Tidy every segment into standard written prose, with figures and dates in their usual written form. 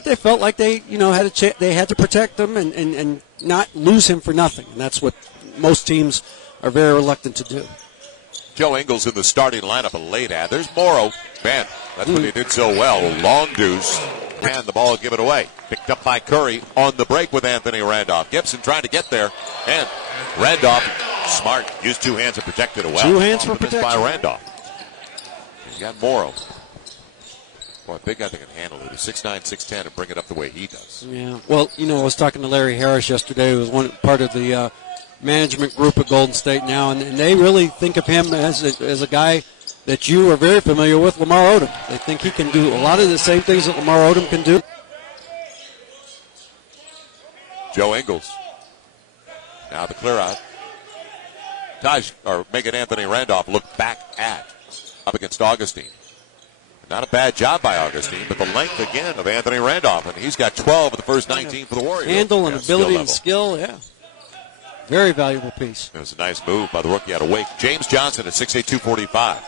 but they felt like they, they had to protect him and not lose him for nothing. And that's what most teams are very reluctant to do. Joe Ingles in the starting lineup, a late ad. There's Morrow. Man, that's what he did so well. Long deuce. And the ball give it away. Picked up by Curry on the break with Anthony Randolph. Gibson trying to get there. And Randolph, smart, used two hands to protect it well. Two hands for protection. By Randolph. He's got Morrow. Boy, a big guy that can handle it. He's 6'9", 6'10", and bring it up the way he does. Yeah. Well, I was talking to Larry Harris yesterday, who was part of the management group at Golden State now, and they really think of him as a guy that you are very familiar with, Lamar Odom. They think he can do a lot of the same things that Lamar Odom can do. Joe Ingles. Now the clear out. Making Anthony Randolph look back up against Augustine. Not a bad job by Augustine, but the length again of Anthony Randolph, and he's got 12 of the first 19 for the Warriors. Handle and ability and skill, yeah. Very valuable piece. It was a nice move by the rookie out of Wake. James Johnson at 6'8", 245.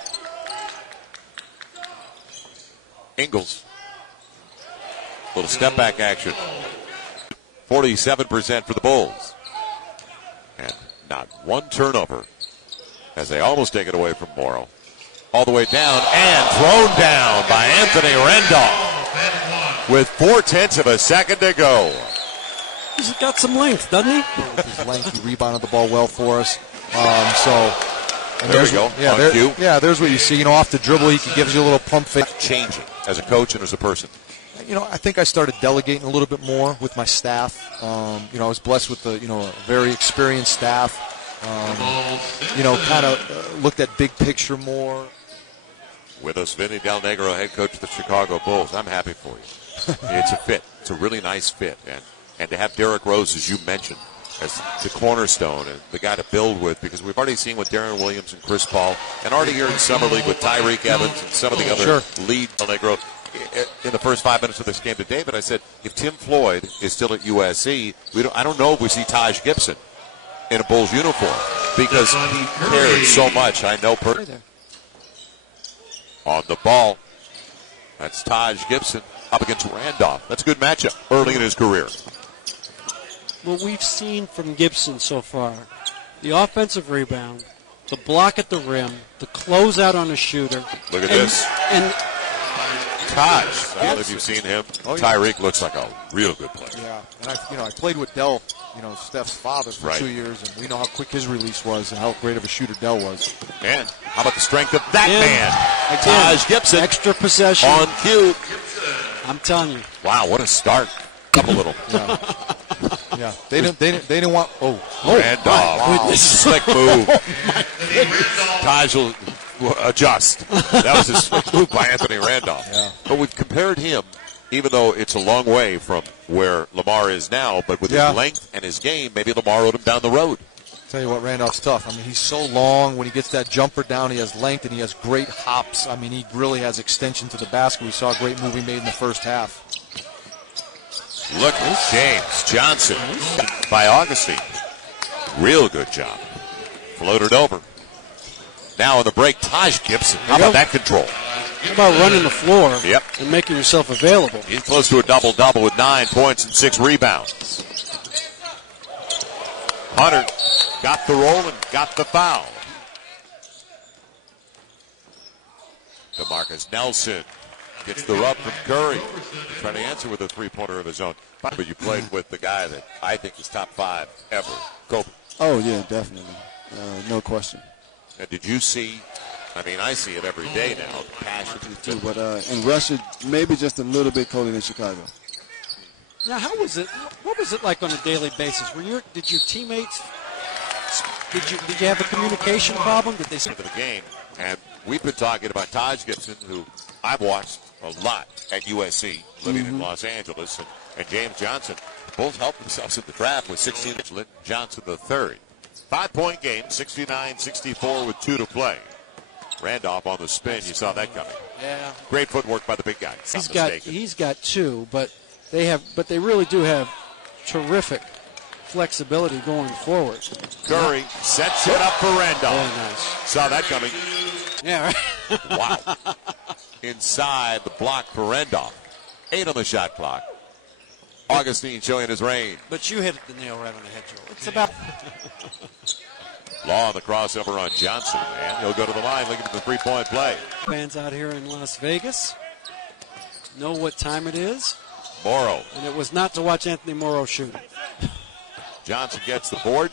Ingles. Little step back action. 47% for the Bulls. And not one turnover as they almost take it away from Morrow. All the way down and thrown down by Anthony Randolph with 0.4 of a second to go. He's got some length, doesn't he? With his length, he rebounded the ball well for us. There we go. There's what you see. Off the dribble, he gives you a little pump fake. Changing as a coach and as a person. I think I started delegating a little bit more with my staff. I was blessed with a very experienced staff. Kind of looked at big picture more. With us, Vinny Del Negro, head coach of the Chicago Bulls. I'm happy for you. It's a fit. It's a really nice fit. And to have Derrick Rose, as you mentioned, as the cornerstone and the guy to build with, because we've already seen with Darren Williams and Chris Paul, and already here in Summer League with Tyreek Evans and some of the other lead Del Negro. In the first 5 minutes of this game to David, I said, if Tim Floyd is still at USC, I don't know if we see Taj Gibson in a Bulls uniform because he cared so much. I know on the ball. That's Taj Gibson up against Randolph. That's a good matchup early in his career. What we've seen from Gibson so far, the offensive rebound, the block at the rim, the closeout on a shooter. Look at this. And Taj, I don't know if you've seen him. Tyreek looks like a real good player. Yeah, and I played with Dell, Steph's father for 2 years, and we know how quick his release was and how great of a shooter Dell was. Man, how about the strength of that man? Again, Taj Gibson. Extra possession. On cue. I'm telling you. Wow, what a start. Up a little. Yeah. They didn't want. Randolph. Wow. Slick move. Taj will adjust. That was a slick move by Anthony Randolph. Yeah. But we've compared him, even though it's a long way from where Lamar is now, but with his length and his game, maybe Lamar rode him down the road. Tell you what, Randolph's tough. He's so long. When he gets that jumper down, he has length and he has great hops. He really has extension to the basket. We saw a great move he made in the first half. Look at James Johnson by Augustine. Real good job. Floated over. Now on the break, Taj Gibson. How about that control? How about running the floor and making yourself available? He's close to a double-double with 9 points and 6 rebounds. Hunter got the roll and got the foul. DeMarcus Nelson gets the rub from Curry. Trying to answer with a three-pointer of his own. But you played with the guy that I think is top 5 ever, Kobe. Oh, yeah, definitely. No question. And did you see, I see it every day now, the passion. Too, but in Russia, maybe just a little bit colder than Chicago. Now, how was it? What was it like on a daily basis? Did your teammates? Did you have a communication problem? Did they say to the game? And we've been talking about Taj Gibson, who I've watched a lot at USC, living in Los Angeles, and James Johnson. The Bulls helped themselves in the draft with 16. Linton Johnson III. 5-point game, 69-64 with 2 to play. Randolph on the spin. You saw that coming. Yeah. Great footwork by the big guy. He's got 2, but they really do have terrific flexibility going forward. Curry sets it up for Randolph. Very nice. Saw that coming. Yeah, right. Wow. Inside the block for Randolph. 8 on the shot clock. Augustine showing his range. But you hit the nail right on the head, Joe. It's about Law on the crossover on Johnson, and he'll go to the line looking for the three-point play. fans out here in Las Vegas know what time it is, Morrow. and it was not to watch Anthony Morrow shoot. Johnson gets the board.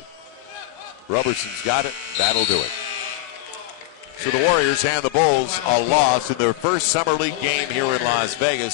Roberson's got it. That'll do it. So the Warriors hand the Bulls a loss in their first Summer League game here in Las Vegas.